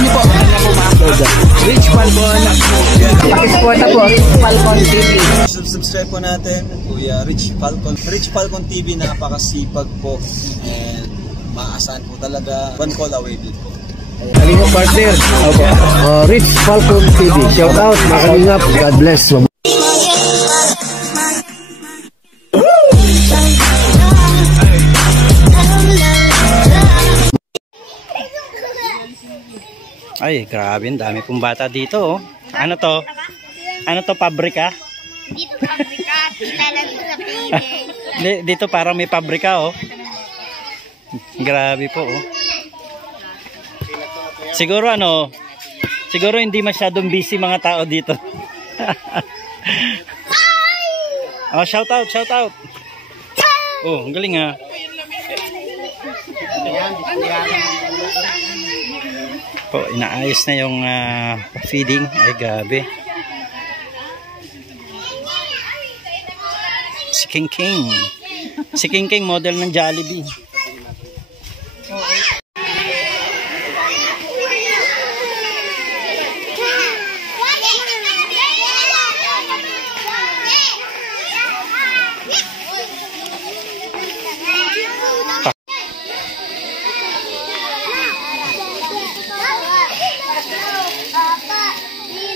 niyo po. Ano po ma-upload? Rich Falcon. Pakisuporta po. Rich Falcon TV. Subscribe po natin. Kuya Rich Falcon. Rich Falcon TV, napakasipag po. And maasahan po talaga. One call away din po. Kalingap partner. Okay. Rich Falcon TV. Shout out mga kalingap. God bless. Ay, grabe, dami pong bata dito, oh. Ano to? Ano to, pabrika? Dito pabrika, kilala ko sa Pilipinas. Dito parang may pabrika, oh. Grabe po, oh. Siguro siguro hindi masyadong busy mga tao dito. Oh, shout out, shout out. Oh, ang galing, ah. Po, inaayos na yung feeding. Ay, gabi. Si King King. Si King King, model ng Jollibee.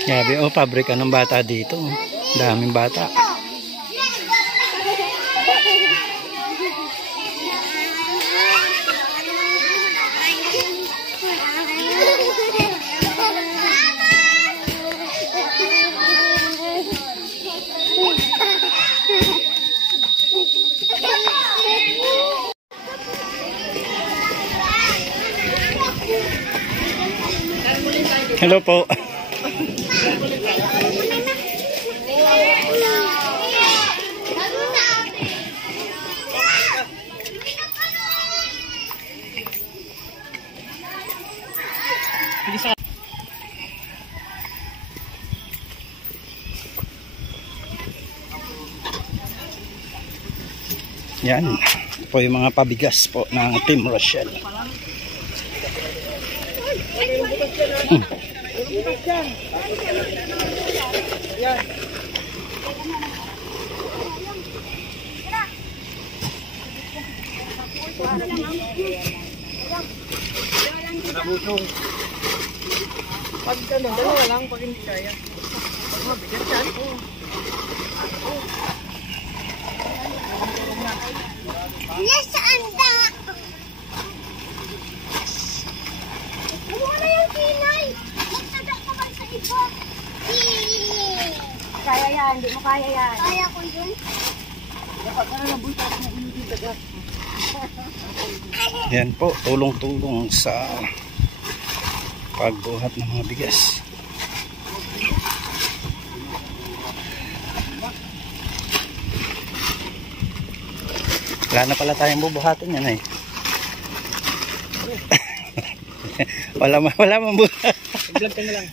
Grabe, oh, pabrika ng bata dito. Daming bata. Hello po. Yan po yung mga pabigas po ng Team Rochelle. Pag ano, dalawa lang, pag hindi kaya. Pag mabigat yan. Nasaan ba? Ano na yung kinay? Nagsadak ka ba sa iba? Kaya yan, hindi mo kaya yan. Kaya ko yun. Dapat na lang buta na inigit agad. Yan po, tulong-tulong sa pagbuhat ng mga bigas. Wala na pala tayong bubuhatin yan, eh. wala man buhat. Vlog ka na lang.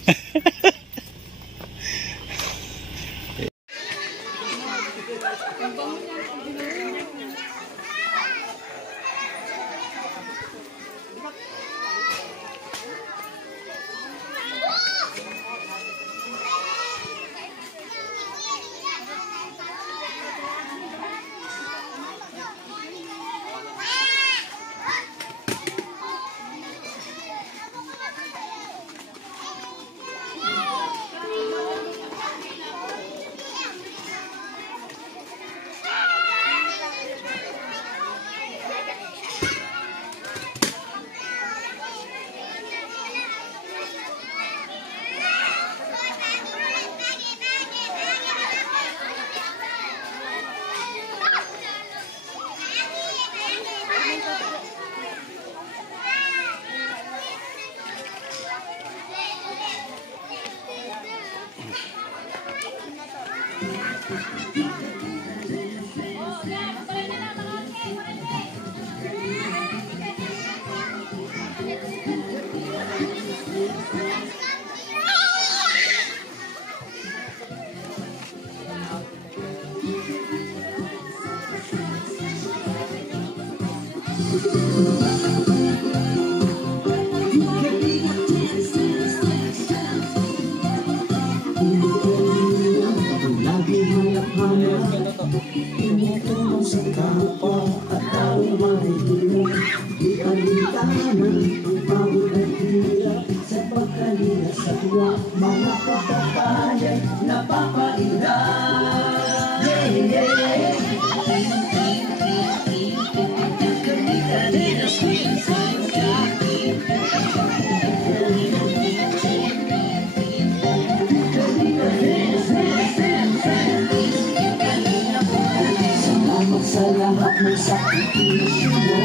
Salamat sa lahat ng sakripisyo mo.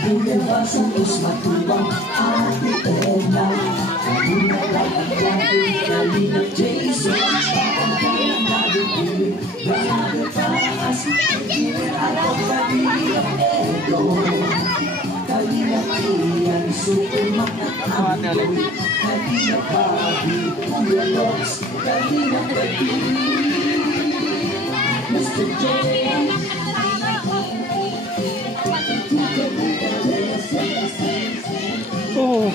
Pinabasan os matubang ating na. Kanina lang ang dati, kanina Jason. Pagkakang nabitin, bago taas. Hindi ako pag-iyak ego. Kanina iyan, super makakabit. Kanina babi, Kuya Lox. Kanina pag-iyak. Mr. J. Oh,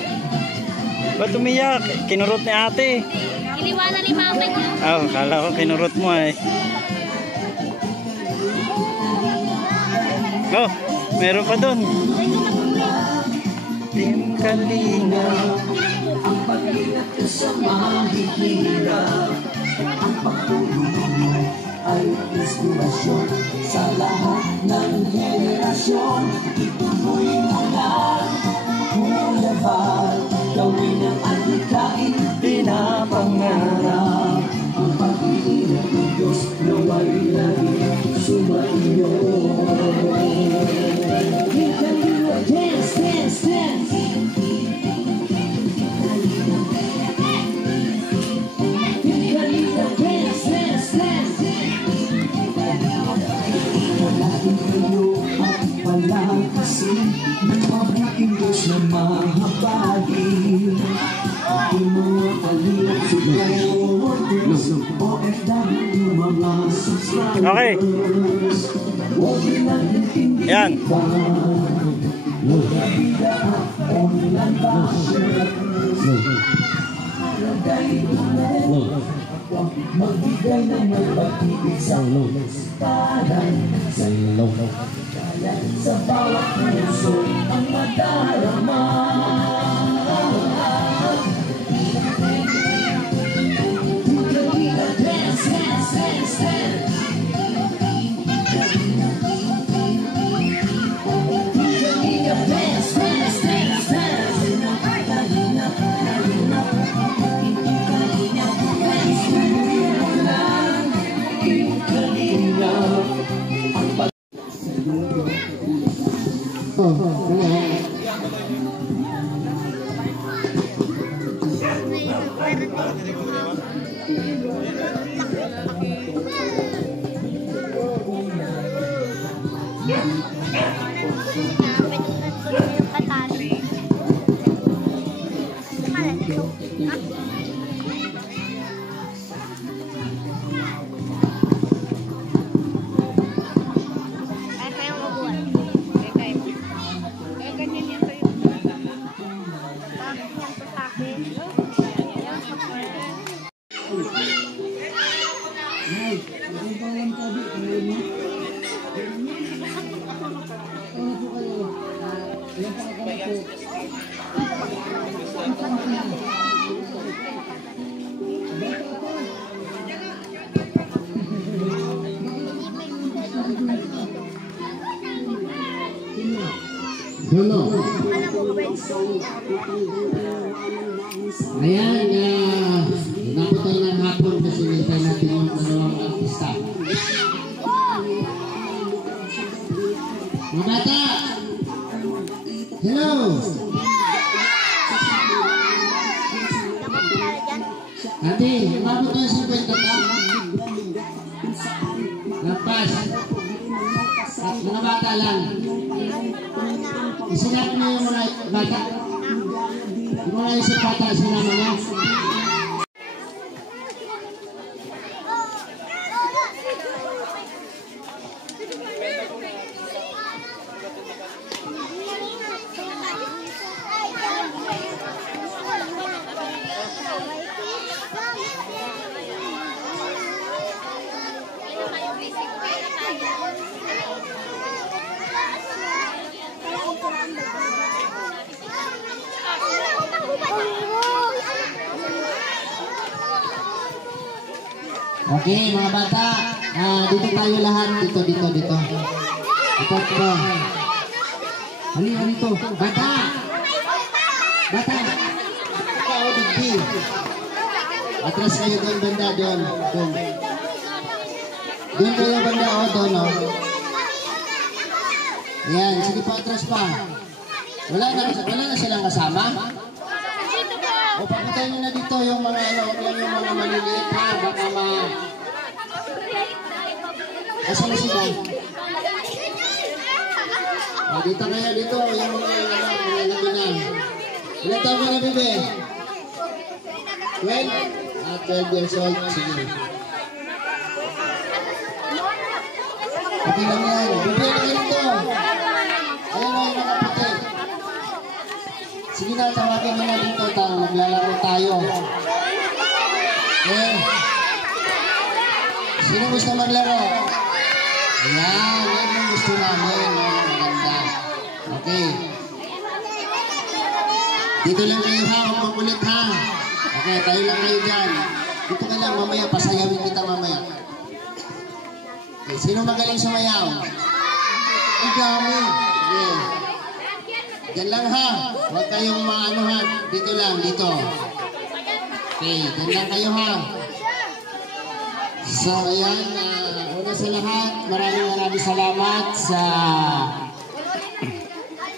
ba't umiyak? Kinurot ni ate. Iniwanan ni mama niya. Oh, kala ko kinurot mo eh. Oh, meron pa dun. Team Kalinga. Ang pag-ingat ko sa mahihirap. Ang pagtulong ay inspirasyon sa lahat ng henerasyon. Ituloy mo lang, Kuya Val, gawin ang adhikain, pinapangarap. Ang pag-iingat ng Diyos naway lagi sumaiyo. Dance, dance, dance. Kasi mabuting Diyos na mahabagin ang mga palihap supporters OFW mga subscribers. Okay. Huwag nilang Yan. online bashers. Magbigay ng may pag-ibig sa talan. Sa bawat puso ang madarama. Dance, dance, dance, dance. Ayan, naputol ng hapon kasi nilipay natin yung dalawang artista. Mga bata! Hello! Ate, umabot tayo sa 50 ka? Lampas. At mga bata lang. Isinap mo yung mga bata. Yung mga isang bata, sinama niya. Okay, mga bata. Dito tayo lahat. Dito. Dito. Halika dito. Bata! Ikaw, Digdi. Atras kayo doon, banda, doon. Doon kayo, banda, doon, Ayan, sige pa, atras pa. Wala na silang kasama? O, papuntayin nyo na dito yung mga, yung mga maliliit ha, baka Asan na sila? Dito kaya dito, yung mga labi na. Ilan taon ka na, bebe? 12? 12 years old. Sige. Okay lang yan. Bebe na kayo dito. Ayan o, yung mga puti. Sige na, tawagin mo na dito. Maglalaro tayo. Okay. Sino gusto maglaro? Ayan, yan yung gusto namin. Maganda. Okay. Dito lang kayo ha, huwag makulit ha. Okay, tayo lang kayo dyan. Dito ka lang, mamaya, pasayawin kita mamaya. Okay, sino magaling sumayaw? Ang dami. Okay. Diyan lang ha. Huwag kayong maanuhan. Dito lang, dito. Okay, diyan lang kayo ha. So, ayan, una sa lahat, maraming salamat sa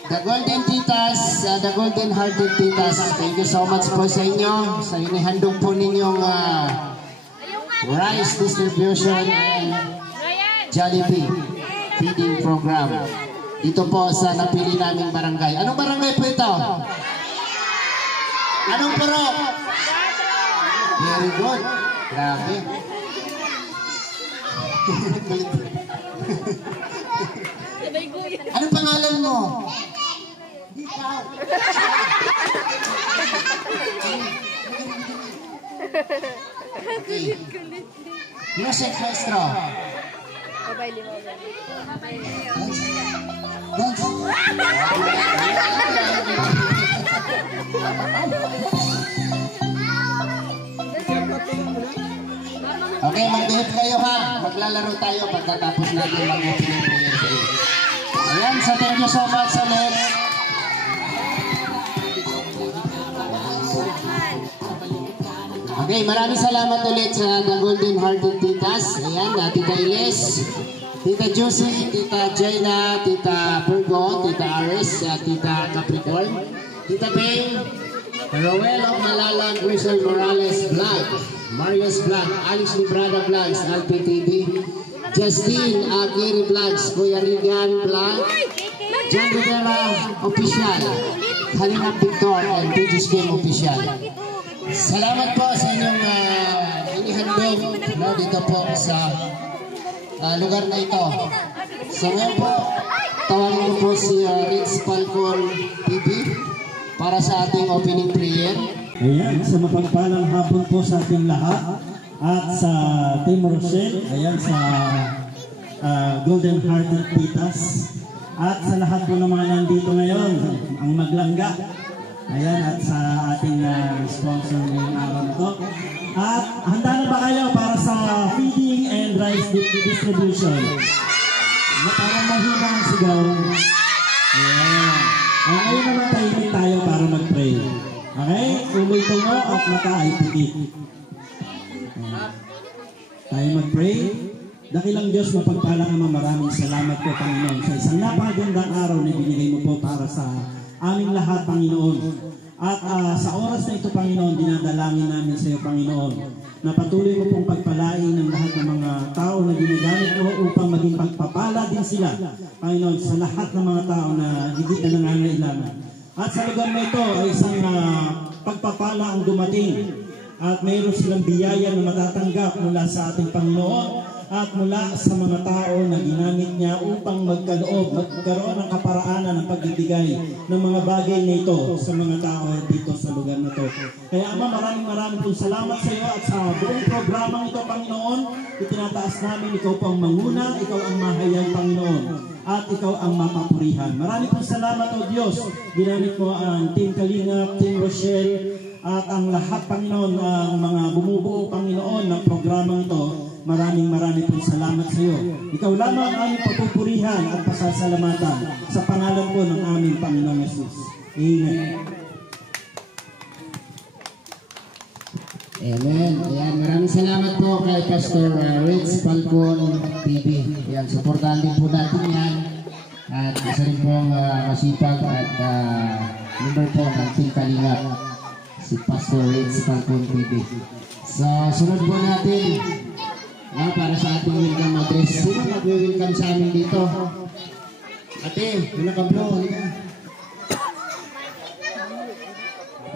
The Golden Titas, The Golden Hearted Titas. Thank you so much po sa inyo, sa inihandog po ninyong rice distribution and Jollibee feeding program. Dito po sa napili naming barangay. Anong barangay po ito? Anong purok? Very good. Grabe. Anong pangalan mo? Ikaw. Okay. Music maestro. Dance. Okay, mag-behave kayo ha. Maglalaro tayo pagkatapos natin mag-opening prayer. Ayan, so thank you so much ulit. Okay, maraming salamat ulit sa The Golden Hearted Titas. Ayan, Tita Iles, Tita Josie, Tita Jaina, Tita Purgo, Tita Aris, Tita Capricorn, Tita Beng, Roel of Malalang, Grisel Morales Vlog, Marius Vlog, Alex Librada Vlogs, Alpi TV, Justine Aguirre Vlogs, Kuya Rigan Vlog, John Rivera Official, Halina Victor, and Pages Game Official. Salamat po sa inyong inihandog dito po sa lugar na ito. So ngayon po, tawagin ko po si Rich Falcon TV para sa ating opening prayer. Ayan, sa mapagpalang hapon po sa ating lahat at sa Team Rochelle, ayan sa Golden Hearted Titas at sa lahat po ng mga nandito ngayon, ang maglangga. Ayan, at sa ating sponsor ngayong araw to. At handa na ba kayo para sa feeding and rice distribution? Parang mahina ang sigaw. Ayan. Ngayon naman tahimik tayo para mag-pray. Okay? Umuwi tungo at maka-IPD. Tayo mag-pray. Dakilang Diyos, mapagpalang Ama, maraming salamat po, Panginoon, sa isang napakagandang araw na binigay mo po para sa aming lahat, Panginoon. At sa oras na ito, Panginoon, dinadalangin namin sa iyo, Panginoon, na patuloy mo pong pagpalain ng lahat ng mga tao na ginagamit mo upang maging pagpapala din sila, Panginoon, sa lahat ng mga tao na higit na nangangailangan. At sa lugar na ito ay isang pagpapala ang dumating at mayroon silang biyaya na matatanggap mula sa ating Panginoon at mula sa mga tao na ginamit niya upang magkaroon ng kaparaanan ng pagbibigay ng mga bagay na ito sa mga tao dito sa lugar na ito. Kaya Ama, maraming pong salamat sa iyo at sa buong programang ito, Panginoon. Itinataas namin, ikaw pang manguna, ikaw ang mahayag, Panginoon. at ikaw ang mapapurihan. Marami pong salamat o Diyos. Ginamit mo ang Team Kalingap, Team Rochelle, at ang lahat, Panginoon, ang mga bumubuo, Panginoon, ng programang ito. Maraming pong salamat sa iyo. Ikaw lamang ang aming papupurihan at pasasalamatan sa pangalan po ng aming Panginoong Yesus. Amen. Amen. Ayan, maraming salamat po kay Pastor Rich Falcon TV. Ayan, supportahan din po natin yan. At isa rin pong masipag at member po ng Team Kalingap, si Pastor Rich Falcon TV. So, sunod po natin para sa ating welcome address. Sino mag-welcome sa amin dito? Ate, wala ka bro, halika.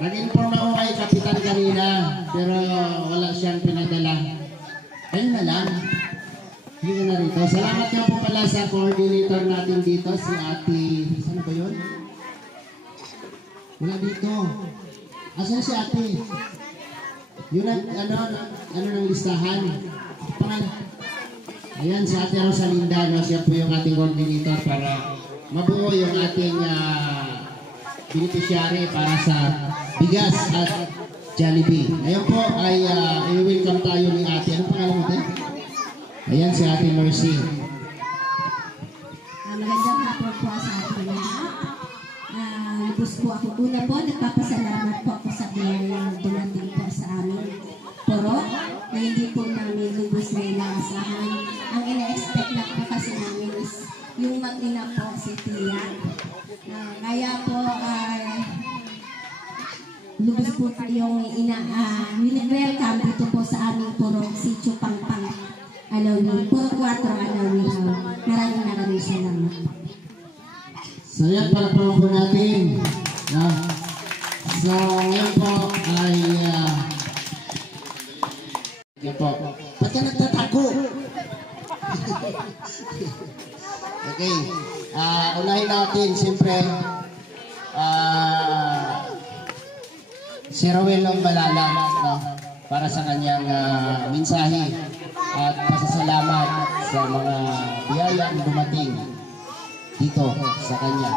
Nag-inform ako kay Kapitan kanina, pero wala siyang pinadala. Ayun na lang. Hindi na rito. Salamat nga po pala sa coordinator natin dito, si Ate... Saan ba yun? Wala dito. Asan si Ate? Yun ang, ano ng listahan? Ayan, si Ate Rosalinda, no? Siya po yung ating coordinator para mabuo yung ating beneficiary para sa bigas at Jollibee. Ngayon po ay i-welcome tayo ni Ate. Anong pangalan mo, Ate? Ayan si Ate Mercy. Magandang hapon po sa ating lahat. Lubos po ako. Una po, nagpapasalamat po ako sa biyayang dumating po sa amin. Puro, na hindi po namin lubos na inaasahan. Ang ina-expect na po kasi namin is yung mag-ina po si Tia. Kaya po, lubos po yung welcome dito po sa aming Puro, Sitio Pangpang. Puro 4 maraming salamat. So yan, para po natin. So ngayon po ay yan po. Ba't ka nagtatago? Okay. Unahin natin, siyempre, si Rowel ang malalam, no? Para sa kanyang mensahe at pasasalamat sa mga biyaya na dumating dito sa kanya.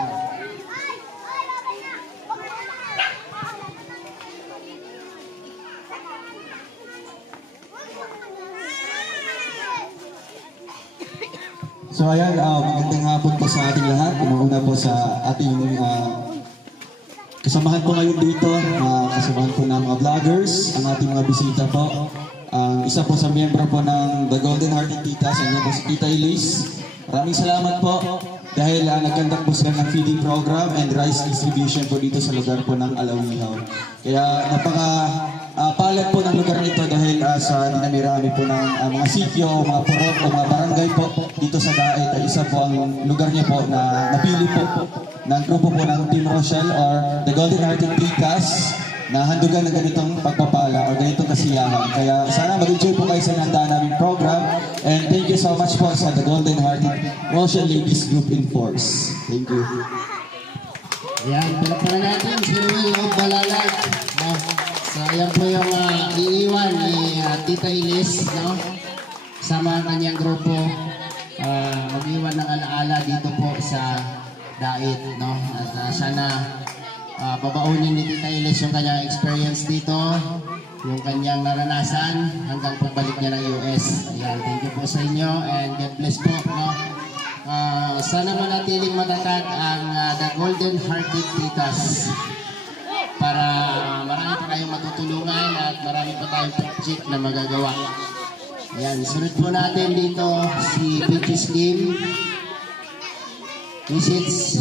So ayan, magandang hapon po sa ating lahat. Una po sa ating kasamahan po ngayon dito, kasamahan po ng mga vloggers, ang ating mga bisita po. Isa po sa miyembro po ng The Golden Hearted Titas, ang po si Tita Elise. Maraming salamat po dahil nagkandak po sila ng feeding program and rice distribution po dito sa lugar po ng Alawihaw. Kaya palad po ng lugar nito dahil sa dinamirami po ng mga sityo, mga purok o mga barangay po dito sa Daet. Isa po ang lugar niya po na napili po ng grupo po ng Team Rochelle or The Golden Hearted Titas na handugan ng ganitong pagpapala o ganitong kasiyahan. Kaya sana mag-enjoy po kayo sa nandaan naming program and thank you so much po sa The Golden Hearted Rochelle Ladies Group in Force. Thank you. Ayan, palakpakan natin si Ruel o Balalag. So ayan po yung iiwan ni Tita Elise, no? Sama kanyang grupo mag-iwan ng alaala dito po sa Daet, no? At sana babaunin ni Tita Elise yung kanyang experience dito, yung kanyang naranasan hanggang pagbalik niya ng US. Ayan, thank you po sa inyo and God bless po, no? Sana manatiling matatag ang The Golden Hearted Titas para marami pa kayong matutulungan at marami pa tayong project na magagawa. Ayan, sunod po natin dito si Peachy Slim. Visits.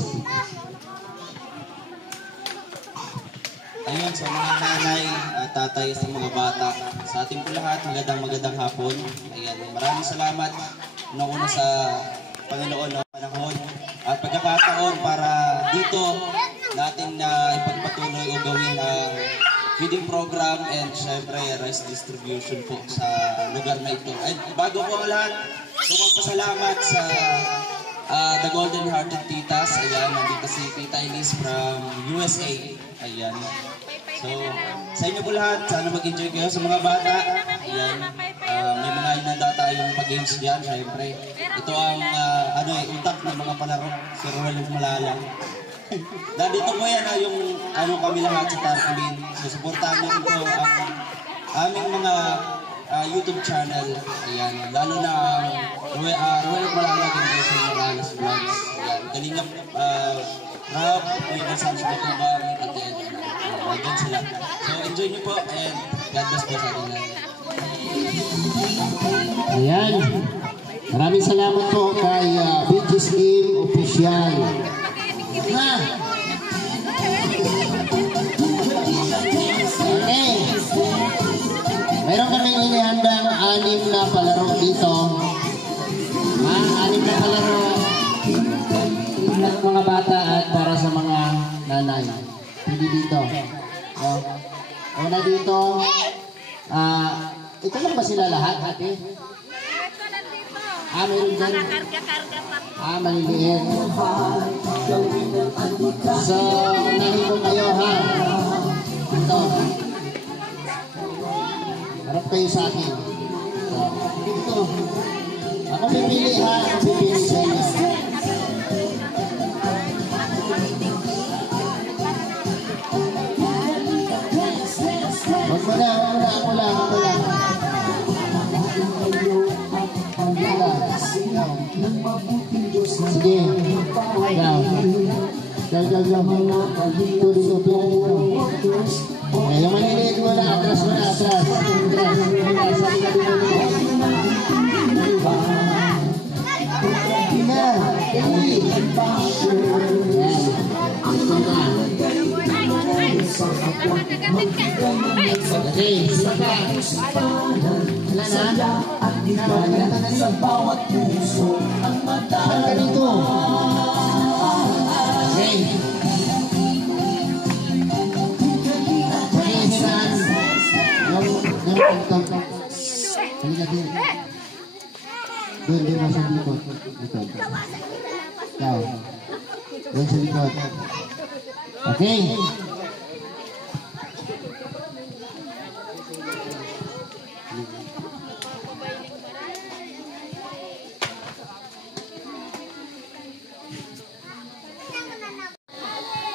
Ayun, sa mga nanay, tatay, sa mga bata, sa ating po lahat, magandang hapon. Ayan, maraming salamat una sa Panginoon na panahon at pagkakataon para dito natin na ipagpatuloy o gawin ang feeding program and syempre rice distribution po sa lugar na ito. At bago po ang lahat, magpasalamat sa The Golden Hearted Titas. Ayan, nandito si Tita Elise from USA. Ayan. So, sa inyo po lahat, sana mag-enjoy kayo sa mga bata. Ayan, may mga inanda tayong games dyan, syempre. Ito ang utak ng mga palaro, si Ruel Malala. Nandito po yan yung kami lahat sa Tarpaulin. So, supportahan niyo po ang aming mga YouTube channel. Ayan, lalo na Ruel Malala Generation Morales Vlogs. Ayan, galing na Rob, Kuya Gonzales Batubang, at yan, nandun sila. So, enjoy niyo po and God bless po sa atin lahat. Ayan. Maraming salamat po kay Beaches Game Official. Na. Okay. Meron kaming inihandang 6 na palaro dito. 6 na palaro. Ng mga bata at para sa mga nanay. Hindi dito. So, una dito. Ito lang ba sila lahat, ate? Meron dyan. Maliliit. So, nahilo kayo, ha? Ito. Harap kayo sa akin. So, dito. Ako pipili, ha? Ako pipili sa inyo. Ako lang. Sige. Go. Dito. Yung maliliit mo na, atras. Okay, saka. Wala na. Sa bawat puso ang mata. Saan dito? Okay. Saan? Yung tagtag. Halika din. Doon ba sa likod? Ikaw. Doon sa likod. Okay.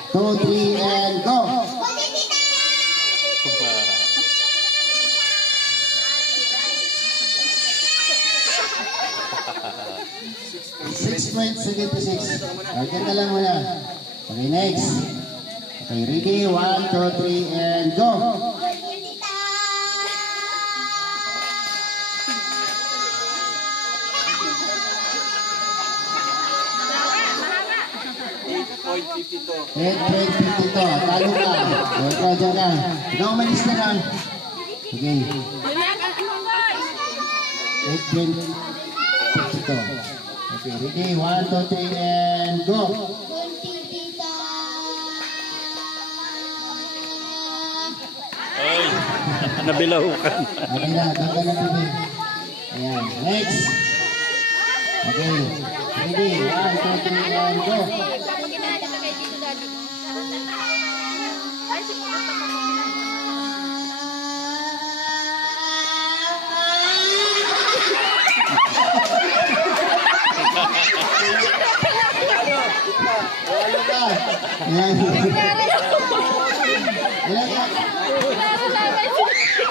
Two, three, and go! 6.76. Okay na lang wala. Okay, next. Okay, ready? 1, 2, 3, and go! $8.52. Talo ka. Ikaw dyan ka. Ikaw umalis na lang. Okay. $8.52. Okay, ready? 1, 2, 3, and go! Ay, nabilaukan. Okay na, tanggal na pibi. Ayan, next. Okay, ready? 1, 2, 3, and go!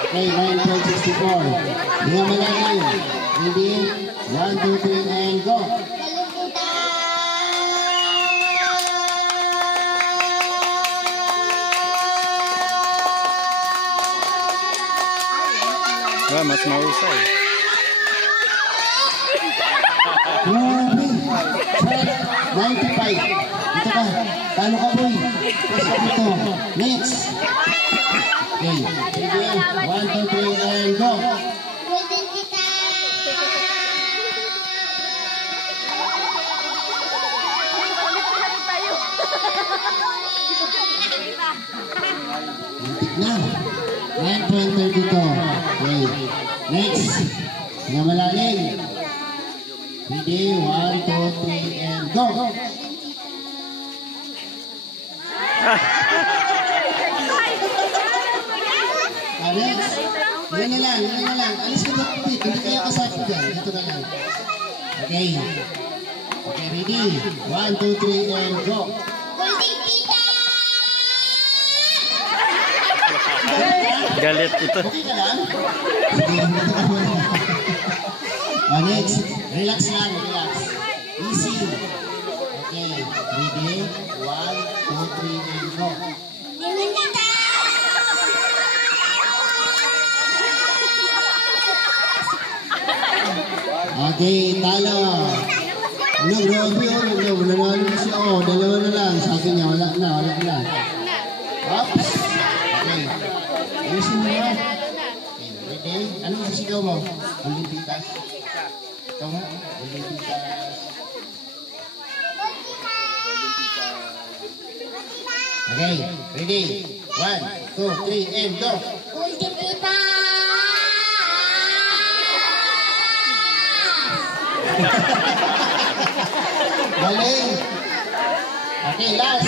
Okay, 9.64. Hindi malalim. Ready? 1, 2, 3, and go! Mas mahusay. 95. Ito ka. Talo ka, boy. Ito. Next. Okay. 1, 2, 3, and go. Na. 9.32. Okay. Next. Nga malalim. Ready? 1, 2, 3, and go. Next. Yan na lang. Alis ka na. hindi kayo kasama dyan. Dito na lang. Okay. Okay, ready? 1, 2, 3, and go. Galit ito. Okay ka lang? Next. Relax lang, relax. Easy. Okay, ready? 1, 2, 3, and go. Okay, talo. Ano, grabe oh. Nanalo na siya oh. Dalawa na lang. Sa akin niya, wala na. Oops. Okay. Ayusin mo na. Okay, ready? Anong sisigaw mo? Golden Titas. Ito nga. Golden Titas. Okay, ready? 1, 2, 3, and go. Golden Titas! Galing. Okay, last.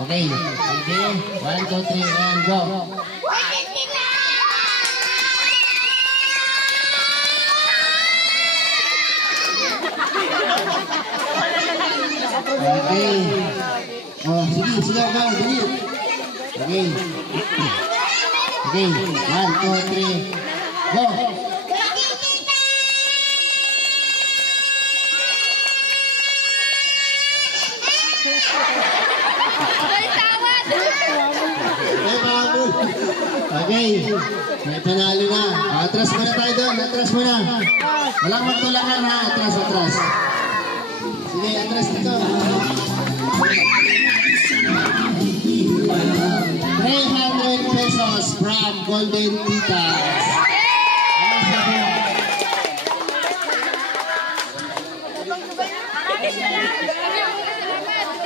Okay, ready? 1, 2, 3, and go. Okay. Oh, sige, go, dali. Okay. Okay, 1, 2, 3, go. Okay, may panalo na. Atras muna tayo doon, atras muna. Walang magtulangan ha, atras. Sige, atras dito. 300 pesos from Golden Titas. Ano sabi mo?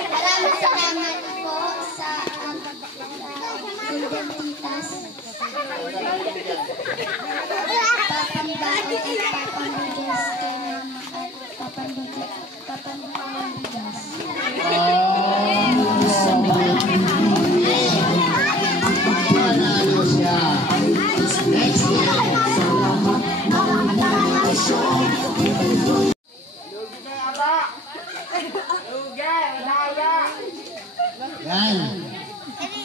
Maraming salamat po sa Golden Titas. Papambaon at papambigas kay mama at papambigas. Panalo siya. Next game. Yan.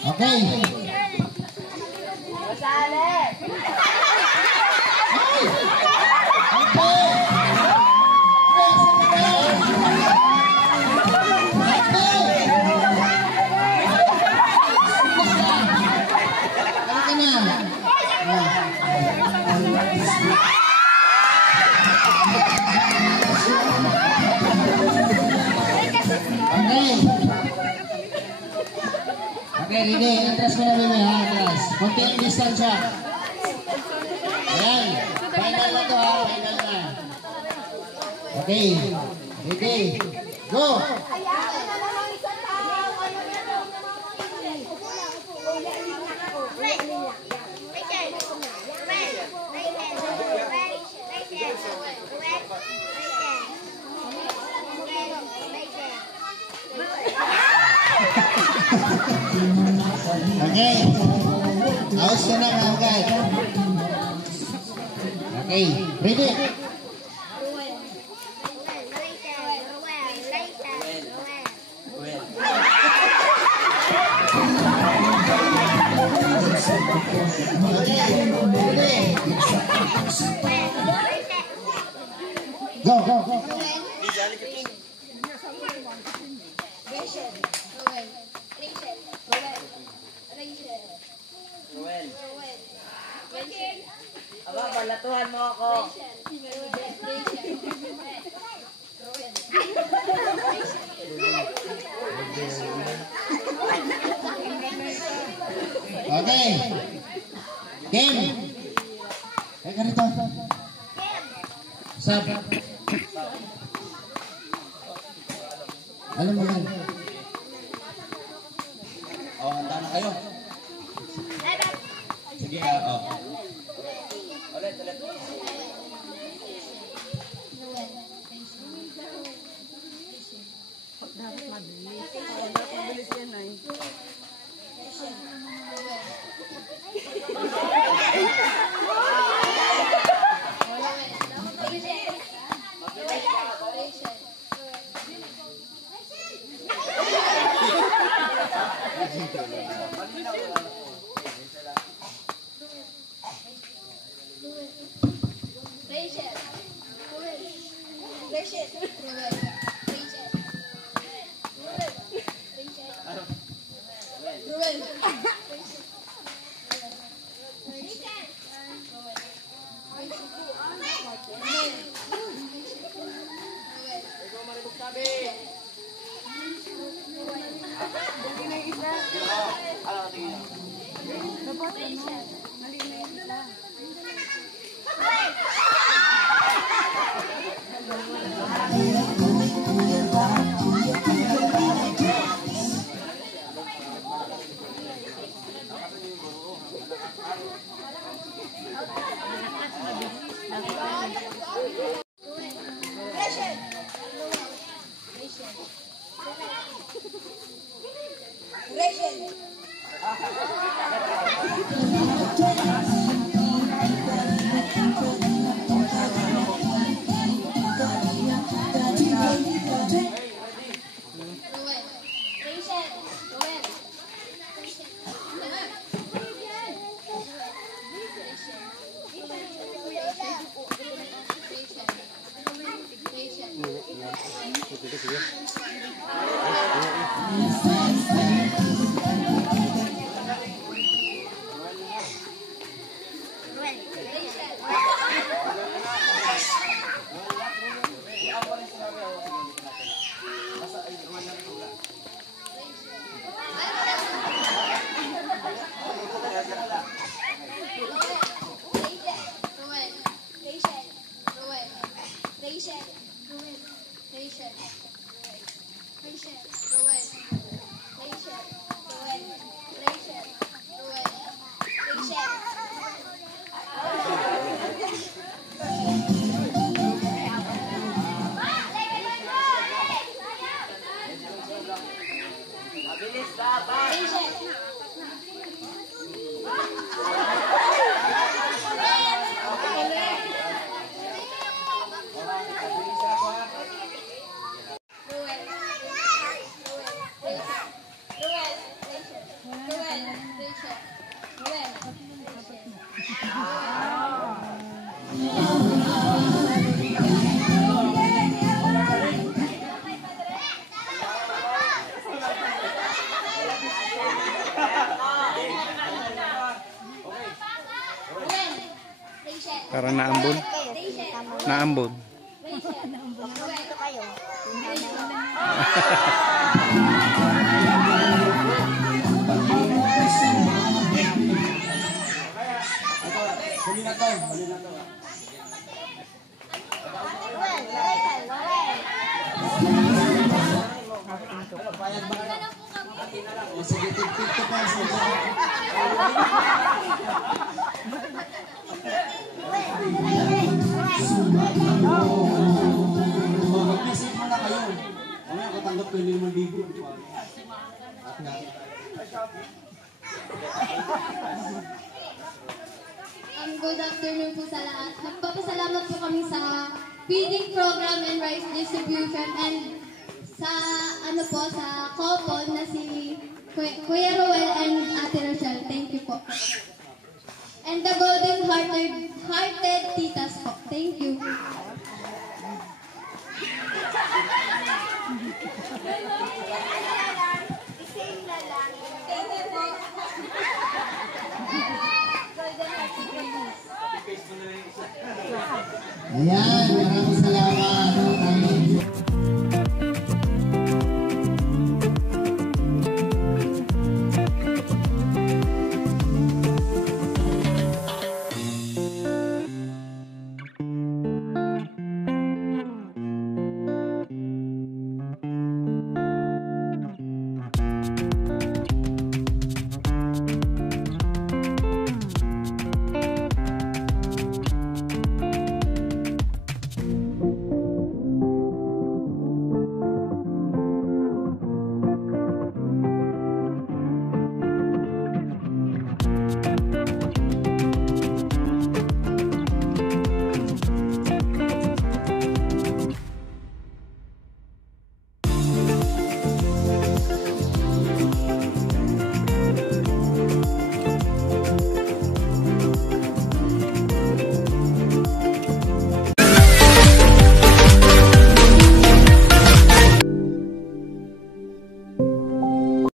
Okay. Okay, ready. Atras mo na bebe ha, atras. Konti ang distansya. Ayan. Final na to ha, final na. Okay. Ready. Go! Okay. Aus ka na agad. Okay. Ready? Go. Aba, balatuhan mo ako. Okay. Game. Teka rito. Sab. Alam mo yan. Oh, handa na kayo. Sige, oh. Ulit. Dapat mabilis yan ay. Parang naambon. Naambon. Sige, tig-tig to pa. Mag-message mo na kayo. Ano yung katanggap ko yung 5,000? At nga. Good afternoon po sa lahat. Magpapasalamat po kami sa feeding program and rice distribution and sa sa couple na si Kuya Roel and Ate Rochelle. Thank you po. And the golden hearted titas po. Thank you. Ayan, maraming salamat.